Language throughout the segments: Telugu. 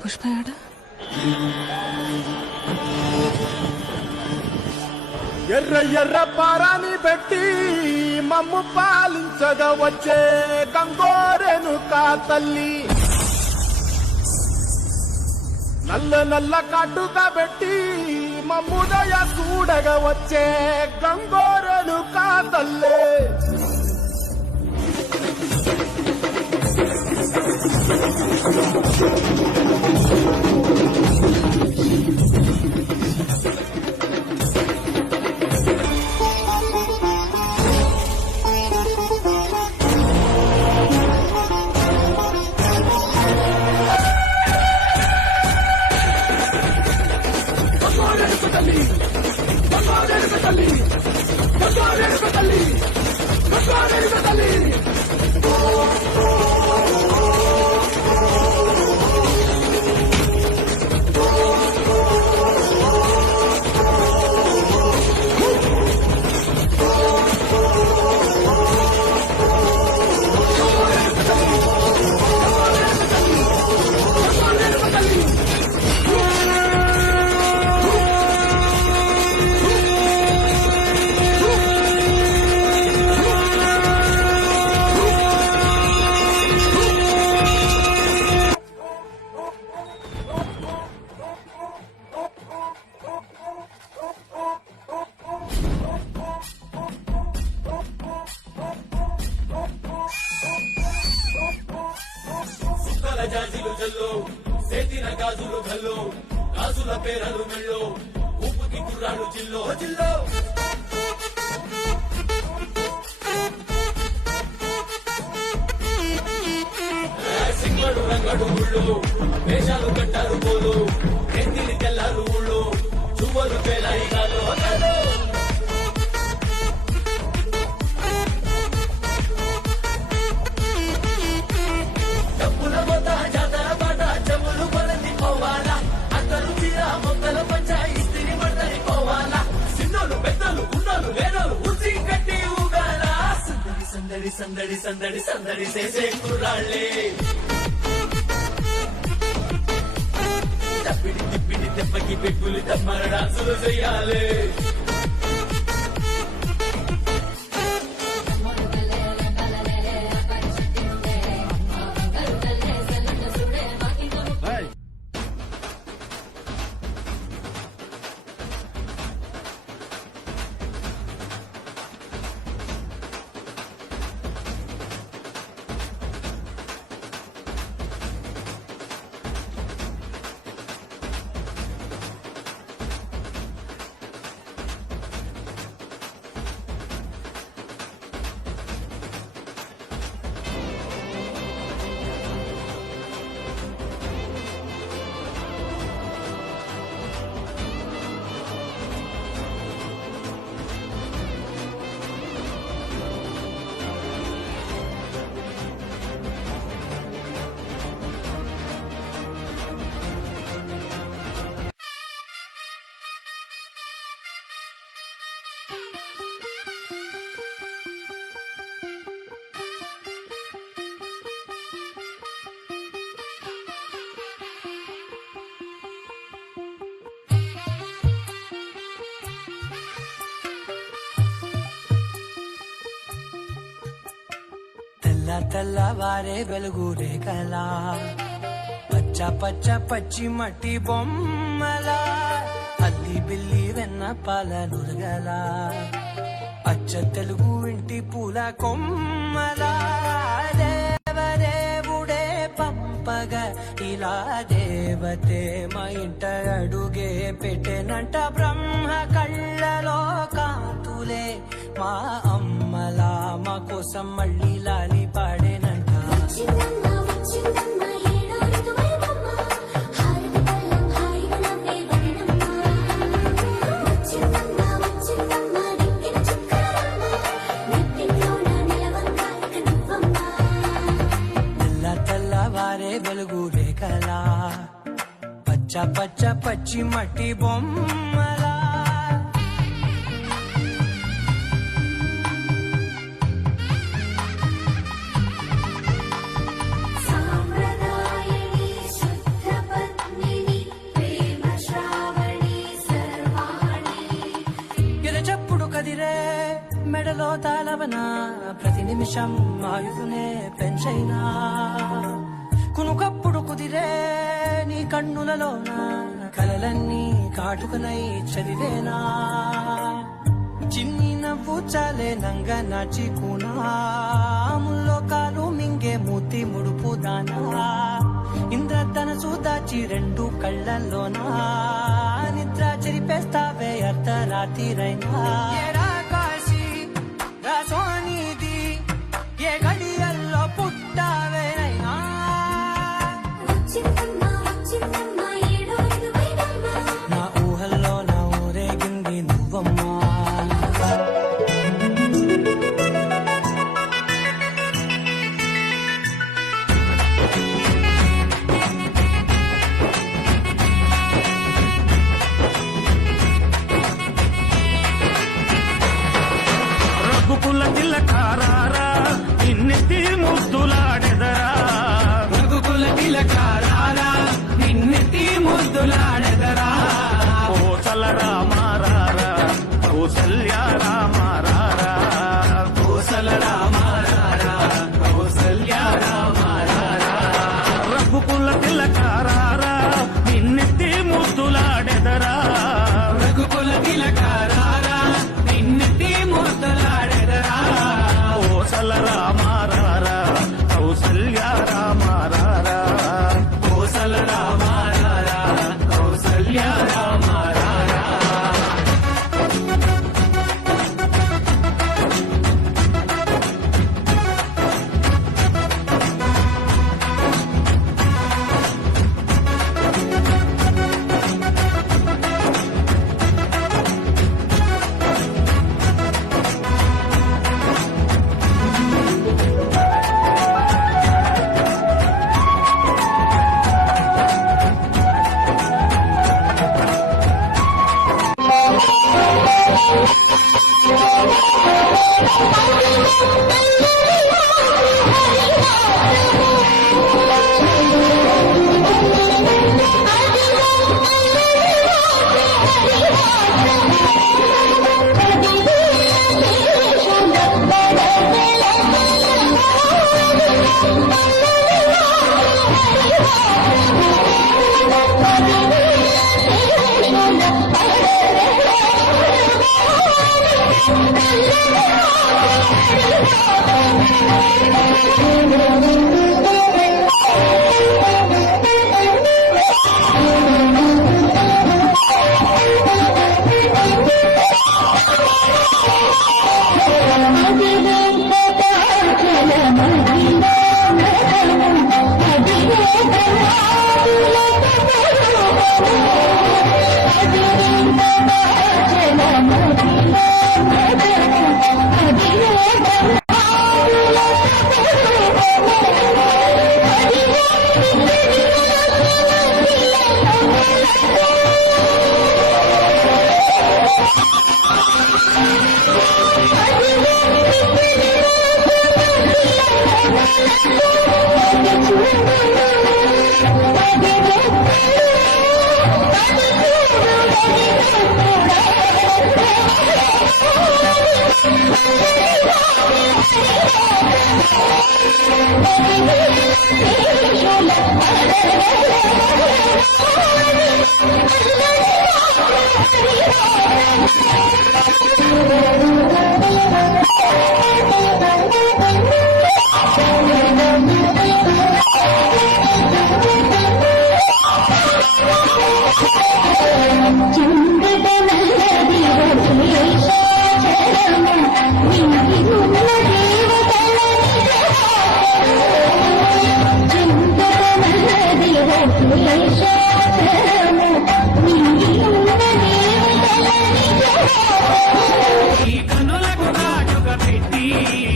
పుష్ప ఏడా? ఎర్ర ఎర్ర పారాని పెట్టి మమ్ము పాలించగా వచ్చే గంగోరెను కా తల్లి, నల్ల నల్ల కాటుగా పెట్టి మమ్ముదయ చూడగా వచ్చే గంగోరెను కా తల్లి. జాజీలు జల్లో సేతిన గాజులు గల్లో గాజుల పేరలు మెల్లో ఊపుకి కుర్రాడు జిల్లో జిల్లో సింగడు రంగడు ఊళ్ళో వేషాలు కట్టారు పోలు ఎత్తిని తెల్లారు ఊళ్ళో చువ్వలు పేలాయి గాలో సందడి సందడి సందడి చేసే కుర్రాళ్ళే తప్పిడి తిప్పిడి తెప్పకి పెక్కులు తమ్మర డాన్సులు చెయ్యాలి. తెల్లవారే వెలుగు రేఖలా పచ్చ పచ్చ పచ్చి మట్టి బొమ్మలా అల్లి బిల్లి వెన్న పాల నురగలా అచ్చ తెలుగు ఇంటి పూల కొమ్మలా దేవదేవుడే పంపగా ఇలా దేవతే మా ఇంట అడుగే పెట్టెనంట బ్రహ్మ కళ్ళలో కాంతులే మా అమ్మలా మా కోసం మళ్ళీ లాలి పాడేనంట. తెల్లవారే వెలుగు రేఖలా పచ్చ పచ్చ పచ్చి మట్టి బొమ్మలా సాంప్రదాయని శుద్ధ నిమిషం ఆయువునే పెంచైనా కునుకప్పుడు కుదిరే నీ కన్నులలోన కలలన్నీ కాటుకనై చదివేనా చిన్ని నవ్వు చాలే నంగ నాచి కూనాముల్లో కాలు మింగే మూతి ముడుపు దానా ఇంద్రధనసు దాచి రెండు కళ్ళల్లోనా నిద్ర చెరిపేస్తావే అర్ధరాత్రిరైనా ఏరా కాశీ సోనిది ఏ గడియల్లో పుట్టావేనైనా నా ఊహల్లో నా ఊరేగింది నువ్వమ్మా రఘుకుల తిలకారారా నిన్నెత్తి ముద్దులాడెదరా రఘుకుల తిలకారారా నిన్నెత్తి ముద్దులాడెదరా కోసల రామారారా కౌసల్య రామారారా కోసల రామారారా కౌసల్య రామారారా రఘుకుల తిలకారారా నిన్నెత్తి ముద్దులాడెదరా రఘుకుల తిలకారారా నిన్నెత్తి ముద్దులాడెదరా కోసల రామారారా కౌసల్య రామారారా కోసల రామారారా కౌసల్య రామారారా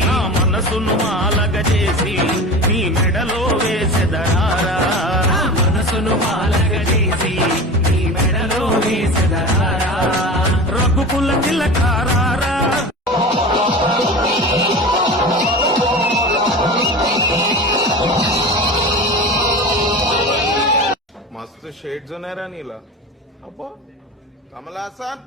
నా మనసును మాలగ చేసి నీ మెడలో వేసెదరారా మనసును మాలగ చేసి నీ మెడలో వేసెదరారా రఘుకుల తిలకారారా मस्त शेड्स नाही रा नीला अप्पा कमला हसन